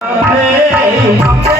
Hey, hey.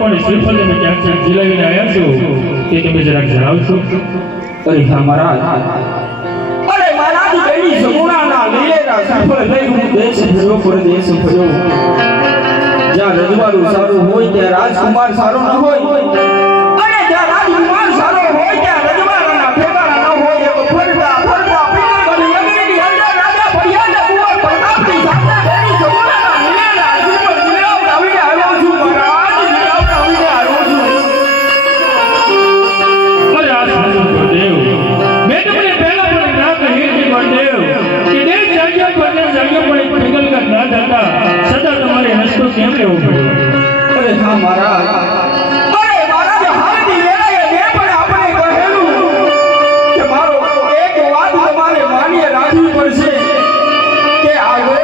પણ શ્રીફળ તમે ક્યાંથી જીલાવીને આવ્યા છો તે તમે જરાક જણાવશો? અરે હા મહારાજ. અરે મહારાજ બેડી જમુનાના લીલેરા શ્રીફળ લઈ હું દેશ ફેરો પરદેશ ફર્યો જ્યાં રજવાડું સારું હોય ત્યાં રાજકુમાર સારું ન હોય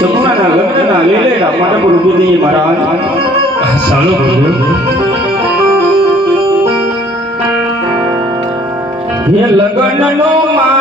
સમૂહાના લગ્નના લીલેરા મંડપ રૂપિણી મહારાજ સારું ભગવાન હે લગ્નનો મા